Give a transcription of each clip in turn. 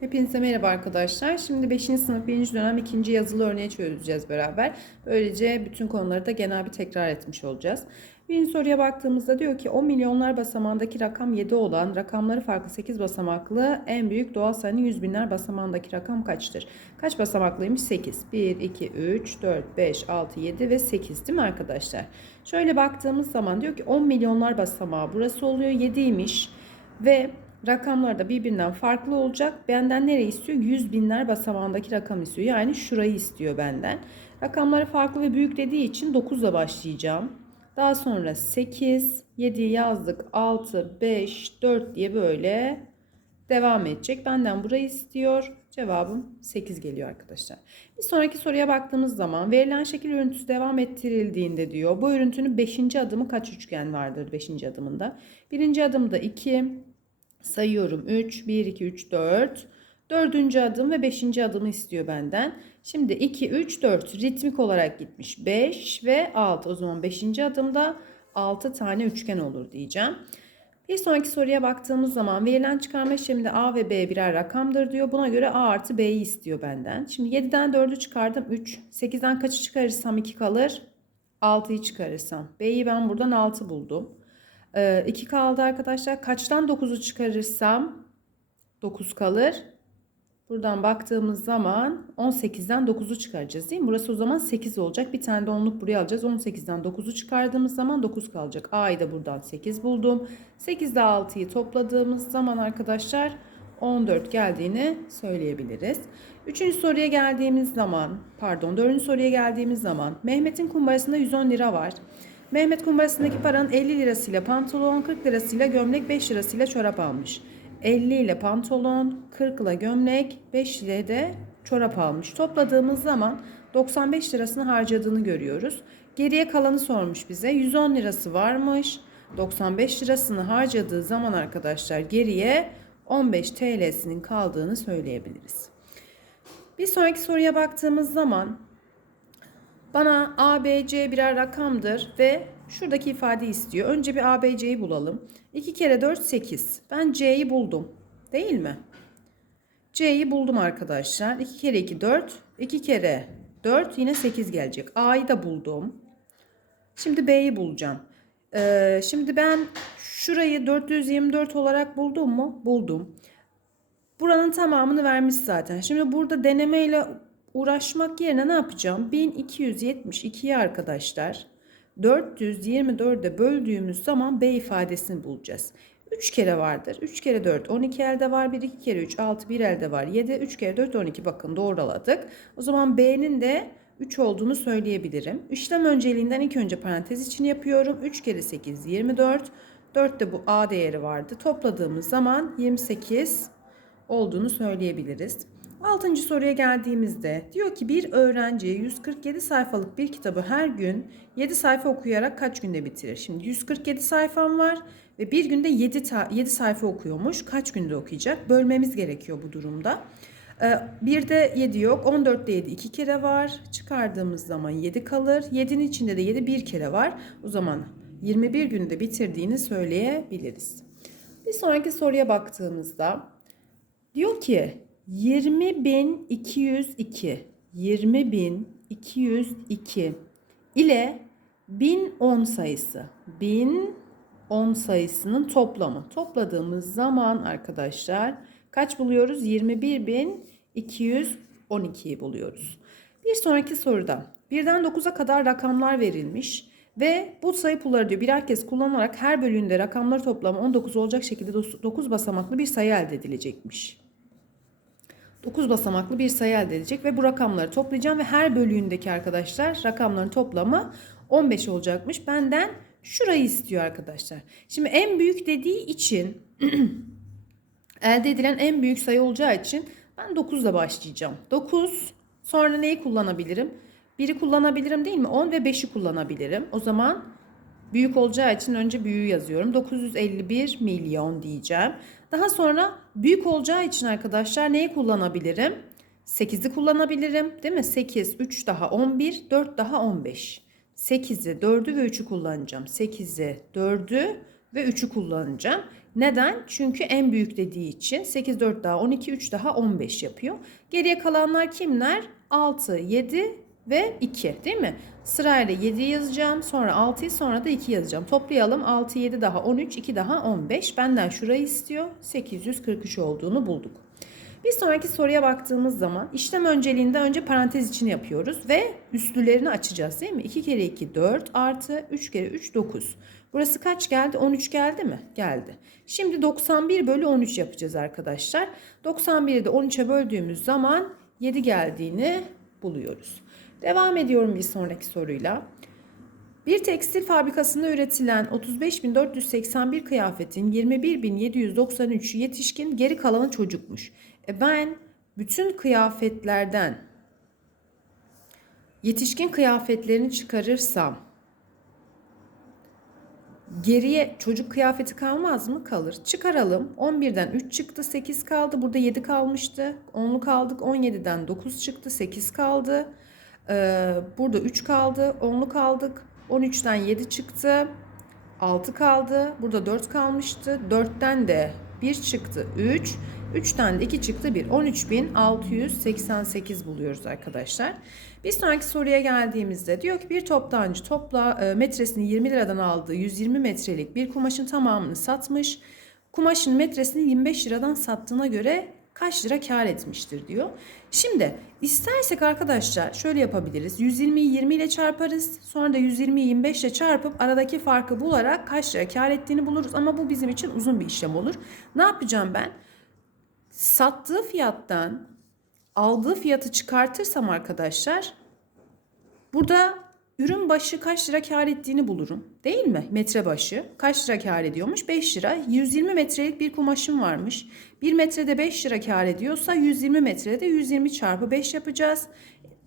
Hepinize merhaba arkadaşlar. Şimdi 5. sınıf 1. dönem 2. yazılı örneği çözeceğiz beraber. Böylece bütün konuları da genel bir tekrar etmiş olacağız. Birinci soruya baktığımızda diyor ki 10 milyonlar basamağındaki rakam 7 olan rakamları farklı 8 basamaklı en büyük doğal sayının 100 binler basamağındaki rakam kaçtır? Kaç basamaklıymış? 8. 1, 2, 3, 4, 5, 6, 7 ve 8 değil mi arkadaşlar? Şöyle baktığımız zaman diyor ki 10 milyonlar basamağı burası oluyor 7'ymiş ve Rakamlar da birbirinden farklı olacak. Benden nereyi istiyor? Yüz binler basamağındaki rakam istiyor. Yani şurayı istiyor benden. Rakamları farklı ve büyük dediği için 9 ile başlayacağım. Daha sonra 8, 7 yazdık, 6, 5, 4 diye böyle devam edecek. Benden burayı istiyor. Cevabım 8 geliyor arkadaşlar. Bir sonraki soruya baktığımız zaman verilen şekil örüntüsü devam ettirildiğinde diyor. Bu örüntünün 5. adımı kaç üçgen vardır 5. adımında? 1. adımda 2, Sayıyorum 3, 1, 2, 3, 4. Dördüncü adım ve beşinci adımı istiyor benden. Şimdi 2, 3, 4 ritmik olarak gitmiş. 5 ve 6. O zaman beşinci adımda 6 tane üçgen olur diyeceğim. Bir sonraki soruya baktığımız zaman verilen çıkarma işleminde A ve B birer rakamdır diyor. Buna göre A artı B'yi istiyor benden. Şimdi 7'den 4'ü çıkardım 3. 8'den kaçı çıkarırsam 2 kalır? 6'yı çıkarırsam. B'yi ben buradan 6 buldum. 2 ee, kaldı arkadaşlar. Kaçtan 9'u çıkarırsam 9 kalır. Buradan baktığımız zaman 18'den 9'u çıkaracağız değil mi? Burası o zaman 8 olacak. Bir tane de onluk buraya alacağız. 18'den 9'u çıkardığımız zaman 9 kalacak. A'yı da buradan 8 buldum. 8 ile 6'yı topladığımız zaman arkadaşlar 14 geldiğini söyleyebiliriz. Üçüncü soruya geldiğimiz zaman, pardon dördüncü soruya geldiğimiz zaman Mehmet'in kumbarasında 110 lira var. Mehmet kumbarasındaki paranın 50 lirasıyla pantolon, 40 lirasıyla gömlek, 5 lirasıyla çorap almış. 50 ile pantolon, 40 ile gömlek, 5 ile de çorap almış. Topladığımız zaman 95 lirasını harcadığını görüyoruz. Geriye kalanı sormuş bize. 110 lirası varmış. 95 lirasını harcadığı zaman arkadaşlar geriye 15 TL'sinin kaldığını söyleyebiliriz. Bir sonraki soruya baktığımız zaman bana A, B, C birer rakamdır ve şuradaki ifade istiyor. Önce bir A, B, C'yi bulalım. 2 kere 4 8. Ben C'yi buldum. Değil mi? C'yi buldum arkadaşlar. 2 kere 2 4. 2 kere 4 yine 8 gelecek. A'yı da buldum. Şimdi B'yi bulacağım. Ee, şimdi ben şurayı 424 olarak buldum mu? Buldum. Buranın tamamını vermiş zaten. Şimdi burada denemeyle uğraşmak yerine ne yapacağım? 1272'yi arkadaşlar 424'e böldüğümüz zaman B ifadesini bulacağız. 3 kere vardır. 3 kere 4 12 elde var. 1 2 kere 3 6 1 elde var. 7 3 kere 4 12 bakın doğruladık. O zaman B'nin de 3 olduğunu söyleyebilirim. İşlem önceliğinden ilk önce parantez için yapıyorum. 3 kere 8 24. 4 de bu A değeri vardı. Topladığımız zaman 28 olduğunu söyleyebiliriz. Altıncı soruya geldiğimizde diyor ki bir öğrenci 147 sayfalık bir kitabı her gün 7 sayfa okuyarak kaç günde bitirir? Şimdi 147 sayfam var ve bir günde 7, 7 sayfa okuyormuş. Kaç günde okuyacak? Bölmemiz gerekiyor bu durumda. Ee, bir de 7 yok. 14'te 7 2 kere var. Çıkardığımız zaman 7 kalır. 7'nin içinde de 7 bir kere var. O zaman 21 günde bitirdiğini söyleyebiliriz. Bir sonraki soruya baktığımızda diyor ki 20.202 20.202 ile 1010 sayısı. 1010 sayısının toplamı. Topladığımız zaman arkadaşlar kaç buluyoruz? 21.212'yi buluyoruz. Bir sonraki soruda birden 9'a kadar rakamlar verilmiş ve bu sayı pulları diyor. Birer kez kullanarak her bölümünde rakamlar toplamı 19 olacak şekilde 9 basamaklı bir sayı elde edilecekmiş. 9 basamaklı bir sayı elde edecek ve bu rakamları toplayacağım ve her bölüğündeki arkadaşlar rakamların toplamı 15 olacakmış. Benden şurayı istiyor arkadaşlar. Şimdi en büyük dediği için elde edilen en büyük sayı olacağı için ben 9 ile başlayacağım. 9 sonra neyi kullanabilirim? 1'i kullanabilirim değil mi? 10 ve 5'i kullanabilirim. O zaman büyük olacağı için önce büyüğü yazıyorum. 951 milyon diyeceğim. Daha sonra büyük olacağı için arkadaşlar neyi kullanabilirim? 8'i kullanabilirim değil mi? 8, 3 daha 11, 4 daha 15. 8'i, 4'ü ve 3'ü kullanacağım. 8'i, 4'ü ve 3'ü kullanacağım. Neden? Çünkü en büyük dediği için 8, 4 daha 12, 3 daha 15 yapıyor. Geriye kalanlar kimler? 6, 7 ve 2 değil mi? Sırayla 7'yi yazacağım. Sonra 6'yı sonra da 2 yazacağım. Toplayalım. 6, 7 daha 13, 2 daha 15. Benden şurayı istiyor. 843 olduğunu bulduk. Bir sonraki soruya baktığımız zaman işlem önceliğinde önce parantez içini yapıyoruz ve üstlülerini açacağız değil mi? 2 kere 2 4 artı 3 kere 3 9. Burası kaç geldi? 13 geldi mi? Geldi. Şimdi 91 bölü 13 yapacağız arkadaşlar. 91'i de 13'e böldüğümüz zaman 7 geldiğini buluyoruz. Devam ediyorum bir sonraki soruyla. Bir tekstil fabrikasında üretilen 35.481 kıyafetin 21.793 yetişkin geri kalanı çocukmuş. E ben bütün kıyafetlerden yetişkin kıyafetlerini çıkarırsam geriye çocuk kıyafeti kalmaz mı? Kalır. Çıkaralım. 11'den 3 çıktı 8 kaldı. Burada 7 kalmıştı. 10'lu kaldık. 17'den 9 çıktı 8 kaldı. Ee, burada 3 kaldı. 10'lu kaldık. 13'ten 7 çıktı. 6 kaldı. Burada 4 kalmıştı. 4'ten de 1 çıktı 3. 3'ten de 2 çıktı 1. 13.688 buluyoruz arkadaşlar. Bir sonraki soruya geldiğimizde diyor ki bir toptancı topla e, metresini 20 liradan aldığı 120 metrelik bir kumaşın tamamını satmış. Kumaşın metresini 25 liradan sattığına göre kaç lira kar etmiştir diyor. Şimdi istersek arkadaşlar şöyle yapabiliriz. 120'yi 20 ile çarparız. Sonra da 120'yi 25 ile çarpıp aradaki farkı bularak kaç lira kar ettiğini buluruz. Ama bu bizim için uzun bir işlem olur. Ne yapacağım ben? Sattığı fiyattan aldığı fiyatı çıkartırsam arkadaşlar burada ürün başı kaç lira kar ettiğini bulurum. Değil mi? Metre başı kaç lira kar ediyormuş? 5 lira. 120 metrelik bir kumaşım varmış. 1 metrede 5 lira kar ediyorsa 120 metrede 120 çarpı 5 yapacağız.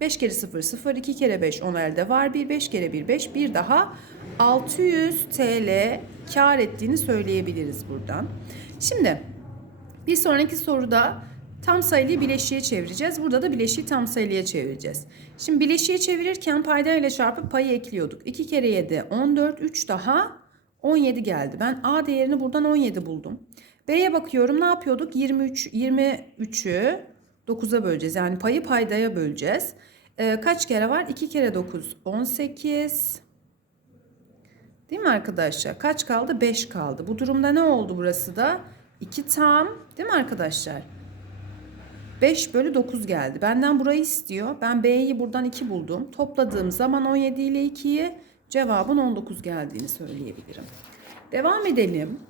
5 kere 0 0 2 kere 5 10 elde var. 1 5 kere 1 5 bir daha 600 TL kar ettiğini söyleyebiliriz buradan. Şimdi bir sonraki soruda tam sayılıyı bileşiğe çevireceğiz. Burada da bileşiği tam sayılıya çevireceğiz. Şimdi bileşiğe çevirirken payda ile çarpıp payı ekliyorduk. 2 kere 7 14 3 daha 17 geldi. Ben A değerini buradan 17 buldum. B'ye bakıyorum ne yapıyorduk? 23 23'ü 9'a böleceğiz. Yani payı paydaya böleceğiz. Ee, kaç kere var? 2 kere 9 18 Değil mi arkadaşlar? Kaç kaldı? 5 kaldı. Bu durumda ne oldu burası da? 2 tam değil mi arkadaşlar? 5 bölü 9 geldi. Benden burayı istiyor. Ben B'yi buradan 2 buldum. Topladığım zaman 17 ile 2'yi cevabın 19 geldiğini söyleyebilirim. Devam edelim.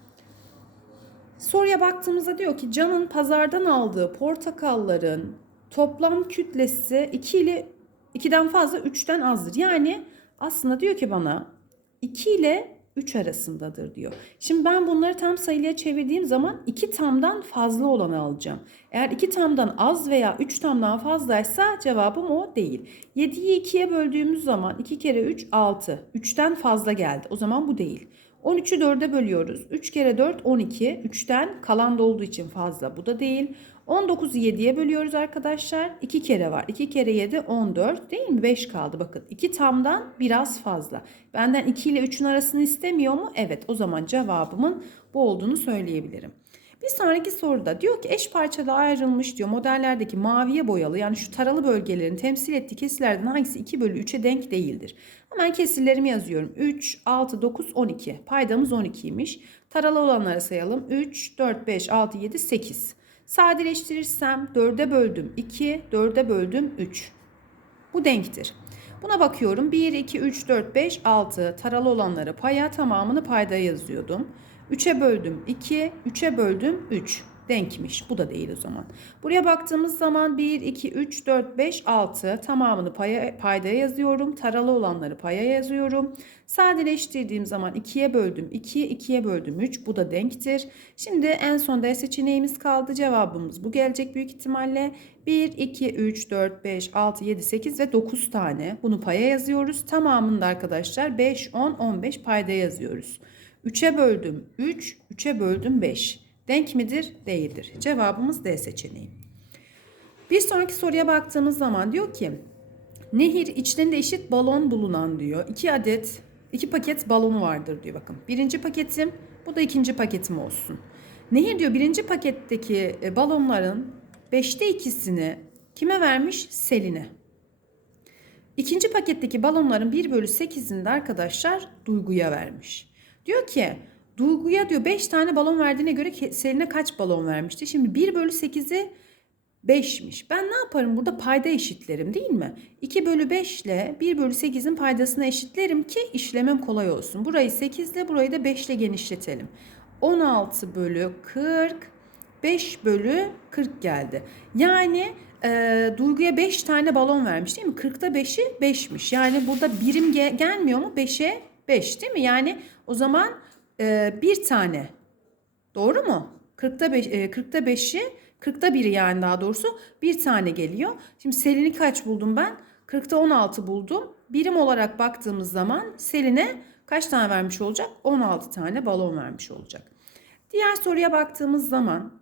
Soruya baktığımızda diyor ki Can'ın pazardan aldığı portakalların toplam kütlesi 2 ile 2'den fazla 3'ten azdır. Yani aslında diyor ki bana 2 ile 3 arasındadır diyor. Şimdi ben bunları tam sayılıya çevirdiğim zaman 2 tamdan fazla olanı alacağım. Eğer 2 tamdan az veya 3 tamdan fazlaysa cevabım o değil. 7'yi 2'ye böldüğümüz zaman 2 kere 3 6. 3'ten fazla geldi. O zaman bu değil. 13'ü 4'e bölüyoruz. 3 kere 4 12. 3'ten kalan da olduğu için fazla. Bu da değil. 19'u 7'ye bölüyoruz arkadaşlar. 2 kere var. 2 kere 7 14 değil mi? 5 kaldı bakın. 2 tamdan biraz fazla. Benden 2 ile 3'ün arasını istemiyor mu? Evet o zaman cevabımın bu olduğunu söyleyebilirim. Bir sonraki soruda diyor ki eş parçada ayrılmış diyor modellerdeki maviye boyalı yani şu taralı bölgelerin temsil ettiği kesirlerden hangisi 2 bölü 3'e denk değildir? Hemen kesirlerimi yazıyorum. 3, 6, 9, 12. Paydamız 12'ymiş. Taralı olanları sayalım. 3, 4, 5, 6, 7, 8. Sadeleştirirsem 4'e böldüm 2, 4'e böldüm 3. Bu denktir. Buna bakıyorum. 1, 2, 3, 4, 5, 6 taralı olanları paya tamamını payda yazıyordum. 3'e böldüm 2, 3'e böldüm 3. Denkmiş. Bu da değil o zaman. Buraya baktığımız zaman 1, 2, 3, 4, 5, 6 tamamını paya, paydaya yazıyorum. Taralı olanları paya yazıyorum. Sadeleştirdiğim zaman 2'ye böldüm 2, 2'ye böldüm 3. Bu da denktir. Şimdi en son D seçeneğimiz kaldı. Cevabımız bu gelecek büyük ihtimalle. 1, 2, 3, 4, 5, 6, 7, 8 ve 9 tane. Bunu paya yazıyoruz. Tamamında arkadaşlar 5, 10, 15 payda yazıyoruz. 3'e böldüm 3, 3'e böldüm 5. Denk midir? Değildir. Cevabımız D seçeneği. Bir sonraki soruya baktığımız zaman diyor ki nehir içlerinde eşit balon bulunan diyor. 2 adet 2 paket balonu vardır diyor bakın. Birinci paketim bu da ikinci paketim olsun. Nehir diyor birinci paketteki e, balonların 5'te ikisini kime vermiş? Selin'e. İkinci paketteki balonların 1 bölü 8'ini de arkadaşlar Duygu'ya vermiş. Diyor ki Duygu'ya diyor 5 tane balon verdiğine göre Selin'e kaç balon vermişti? Şimdi 1 bölü 8'i 5'miş. Ben ne yaparım burada payda eşitlerim değil mi? 2 bölü 5 ile 1 bölü 8'in paydasını eşitlerim ki işlemem kolay olsun. Burayı 8 ile burayı da 5 ile genişletelim. 16 bölü 40 5 bölü 40 geldi. Yani e, Duygu'ya 5 tane balon vermiş değil mi? 40'ta 5'i 5'miş. Yani burada birim ge- gelmiyor mu? 5'e 5 değil mi? Yani o zaman e, bir tane. Doğru mu? 40'ta 5, e, 40'ta 5'i 40'ta biri yani daha doğrusu bir tane geliyor. Şimdi Selin'i kaç buldum ben? 40'ta 16 buldum. Birim olarak baktığımız zaman Selin'e kaç tane vermiş olacak? 16 tane balon vermiş olacak. Diğer soruya baktığımız zaman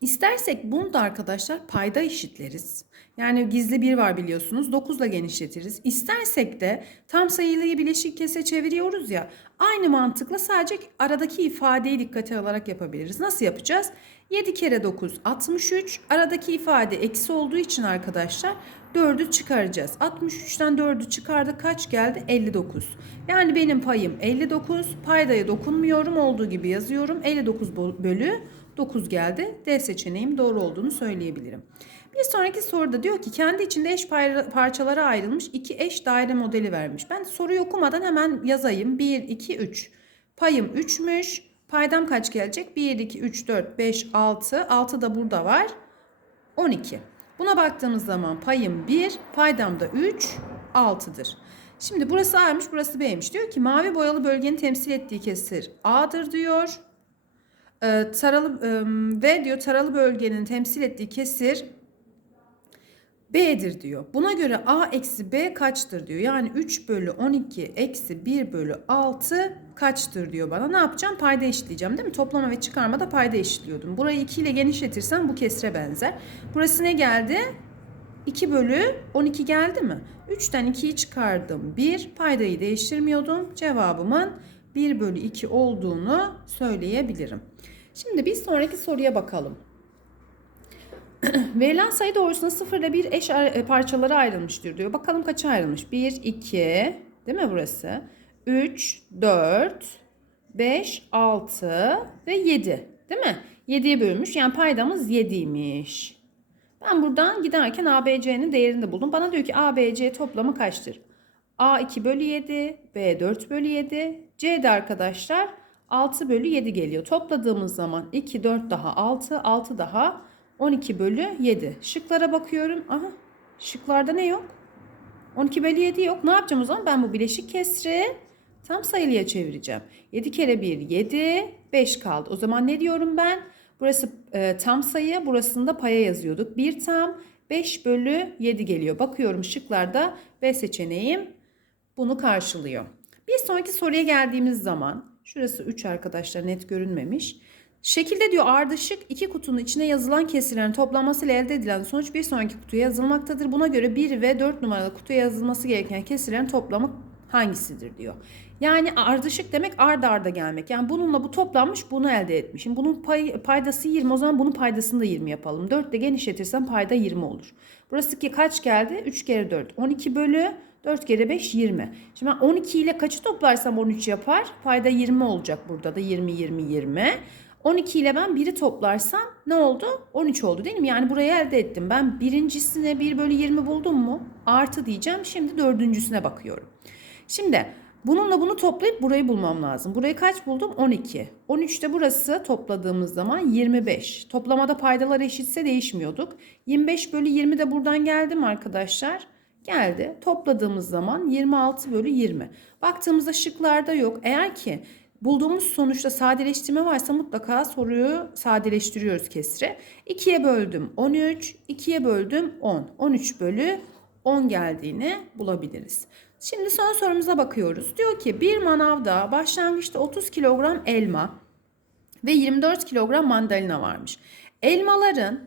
İstersek bunu da arkadaşlar payda eşitleriz. Yani gizli bir var biliyorsunuz. 9 ile genişletiriz. İstersek de tam sayılıyı bileşik kese çeviriyoruz ya. Aynı mantıkla sadece aradaki ifadeyi dikkate alarak yapabiliriz. Nasıl yapacağız? 7 kere 9 63. Aradaki ifade eksi olduğu için arkadaşlar 4'ü çıkaracağız. 63'ten 4'ü çıkardı kaç geldi? 59. Yani benim payım 59. Paydaya dokunmuyorum olduğu gibi yazıyorum. 59 bölü 9 geldi. D seçeneğim doğru olduğunu söyleyebilirim. Bir sonraki soruda diyor ki kendi içinde eş parçalara ayrılmış iki eş daire modeli vermiş. Ben soruyu okumadan hemen yazayım. 1, 2, 3. Payım 3'müş. Paydam kaç gelecek? 1, 2, 3, 4, 5, 6. 6 da burada var. 12. Buna baktığımız zaman payım 1, paydam da 3, 6'dır. Şimdi burası A'ymış, burası B'ymiş. Diyor ki mavi boyalı bölgenin temsil ettiği kesir A'dır diyor. Ee, taralı ve diyor taralı bölgenin temsil ettiği kesir B'dir diyor. Buna göre A eksi B kaçtır diyor. Yani 3 bölü 12 eksi 1 bölü 6 kaçtır diyor bana. Ne yapacağım? Payda eşitleyeceğim değil mi? Toplama ve çıkarmada payda eşitliyordum. Burayı 2 ile genişletirsem bu kesre benzer. Burası ne geldi? 2 bölü 12 geldi mi? 3'ten 2'yi çıkardım. 1 paydayı değiştirmiyordum. Cevabımın 1 bölü 2 olduğunu söyleyebilirim. Şimdi bir sonraki soruya bakalım. Verilen sayı doğrusunda 0 ile 1 eş e, parçalara ayrılmıştır diyor. Bakalım kaça ayrılmış? 1, 2, değil mi burası? 3, 4, 5, 6 ve 7. Değil mi? 7'ye bölünmüş. Yani paydamız 7'ymiş. Ben buradan giderken ABC'nin değerini de buldum. Bana diyor ki ABC toplamı kaçtır? A 2 bölü 7, B 4 bölü 7, C de arkadaşlar 6 bölü 7 geliyor. Topladığımız zaman 2, 4 daha 6, 6 daha 12 bölü 7. Şıklara bakıyorum. Aha şıklarda ne yok? 12 bölü 7 yok. Ne yapacağım o zaman? Ben bu bileşik kesri tam sayılıya çevireceğim. 7 kere 1 7, 5 kaldı. O zaman ne diyorum ben? Burası e, tam sayı, burasında paya yazıyorduk. 1 tam 5 bölü 7 geliyor. Bakıyorum şıklarda B seçeneğim bunu karşılıyor. Bir sonraki soruya geldiğimiz zaman şurası 3 arkadaşlar net görünmemiş. Şekilde diyor ardışık iki kutunun içine yazılan kesirlerin toplamasıyla elde edilen sonuç bir sonraki kutuya yazılmaktadır. Buna göre 1 ve 4 numaralı kutuya yazılması gereken kesirlerin toplamı hangisidir diyor. Yani ardışık demek arda arda gelmek. Yani bununla bu toplanmış bunu elde etmişim. Bunun pay, paydası 20 o zaman bunun paydasını da 20 yapalım. 4 ile genişletirsem payda 20 olur. Burası ki kaç geldi? 3 kere 4. 12 bölü 4 kere 5 20. Şimdi ben 12 ile kaçı toplarsam 13 yapar? Payda 20 olacak burada da 20 20 20. 12 ile ben 1'i toplarsam ne oldu? 13 oldu değil mi? Yani burayı elde ettim. Ben birincisine 1 bölü 20 buldum mu? Artı diyeceğim. Şimdi dördüncüsüne bakıyorum. Şimdi bununla bunu toplayıp burayı bulmam lazım. Burayı kaç buldum? 12. 13'te burası topladığımız zaman 25. Toplamada paydalar eşitse değişmiyorduk. 25 bölü 20 de buradan geldi mi arkadaşlar? Geldi. Topladığımız zaman 26 bölü 20. Baktığımızda şıklarda yok. Eğer ki bulduğumuz sonuçta sadeleştirme varsa mutlaka soruyu sadeleştiriyoruz kesre. 2'ye böldüm 13, 2'ye böldüm 10. 13 bölü 10 geldiğini bulabiliriz. Şimdi son sorumuza bakıyoruz. Diyor ki bir manavda başlangıçta 30 kilogram elma ve 24 kilogram mandalina varmış. Elmaların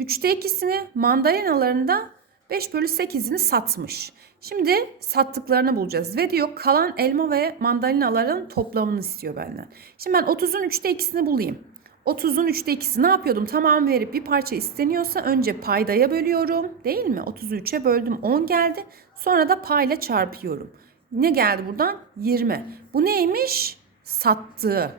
3'te 2'sini mandalinaların da 5 bölü 8'ini satmış. Şimdi sattıklarını bulacağız. Ve diyor kalan elma ve mandalinaların toplamını istiyor benden. Şimdi ben 30'un 3'te 2'sini bulayım. 30'un 3'te 2'si ne yapıyordum? Tamam verip bir parça isteniyorsa önce paydaya bölüyorum değil mi? 30'u 3'e böldüm 10 geldi. Sonra da payla çarpıyorum. Ne geldi buradan? 20. Bu neymiş? Sattığı.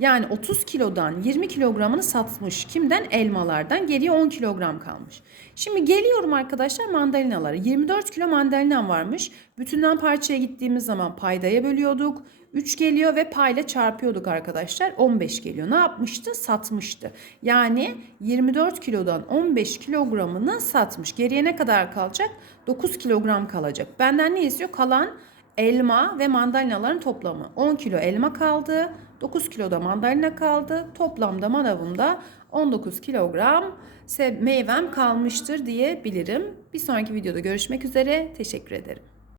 Yani 30 kilodan 20 kilogramını satmış. Kimden? Elmalardan. Geriye 10 kilogram kalmış. Şimdi geliyorum arkadaşlar mandalinalara. 24 kilo mandalinam varmış. Bütünden parçaya gittiğimiz zaman paydaya bölüyorduk. 3 geliyor ve payla çarpıyorduk arkadaşlar. 15 geliyor. Ne yapmıştı? Satmıştı. Yani 24 kilodan 15 kilogramını satmış. Geriye ne kadar kalacak? 9 kilogram kalacak. Benden ne istiyor? Kalan elma ve mandalinaların toplamı. 10 kilo elma kaldı. 9 kilo da mandalina kaldı. Toplamda manavımda 19 kilogram meyvem kalmıştır diyebilirim. Bir sonraki videoda görüşmek üzere. Teşekkür ederim.